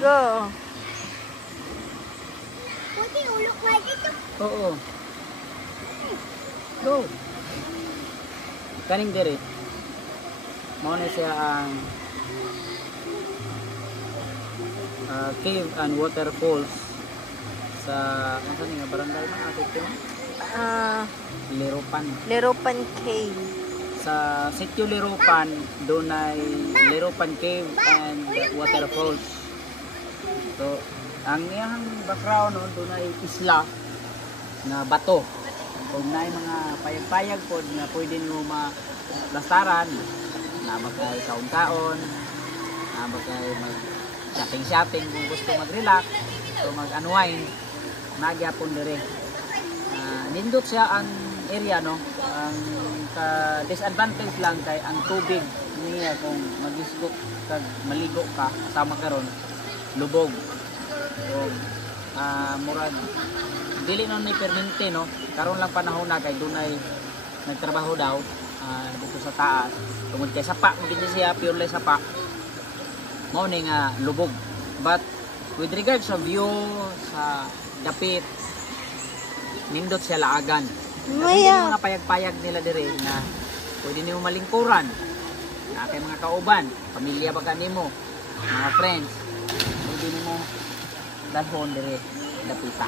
Go. Pwede ulok nga dito. Oo. Go. Kaning diri. Mao na siya ang cave and waterfalls sa ano nga barangay man ato ito? Liropan. Liropan Cave. Sa Sitio Liropan, doon ay Liropan Cave and Waterfalls. So, ang iyang background no, doon ay isla na bato. Kung na mga payag-payag po na pwede nyo malastaran, na magkay kaon-kaon, na magkay mag-shopping-shopping kung gusto mag-relax, o mag-unwind, nagyapon dire. Nindot siya ang area no, ang disadvantage lang kay ang tubig niya kung mag-isgot kag maligo ka sama karon lubog. So murag dili non ni permanente no, karon lang panahon na kay dunay nagtrabaho daw dito sa taas tungod kay sapa mo gid siya pure sapa mao ni nga lubog. But with regards sa view sa dapit nindot siya laagan. Maya. Mga payag-payag nila dire na pwede nimo malingkuran. Na kay mga kauban, pamilya ba kanimo, mga friends, pwede nimo dalhon dire dapita.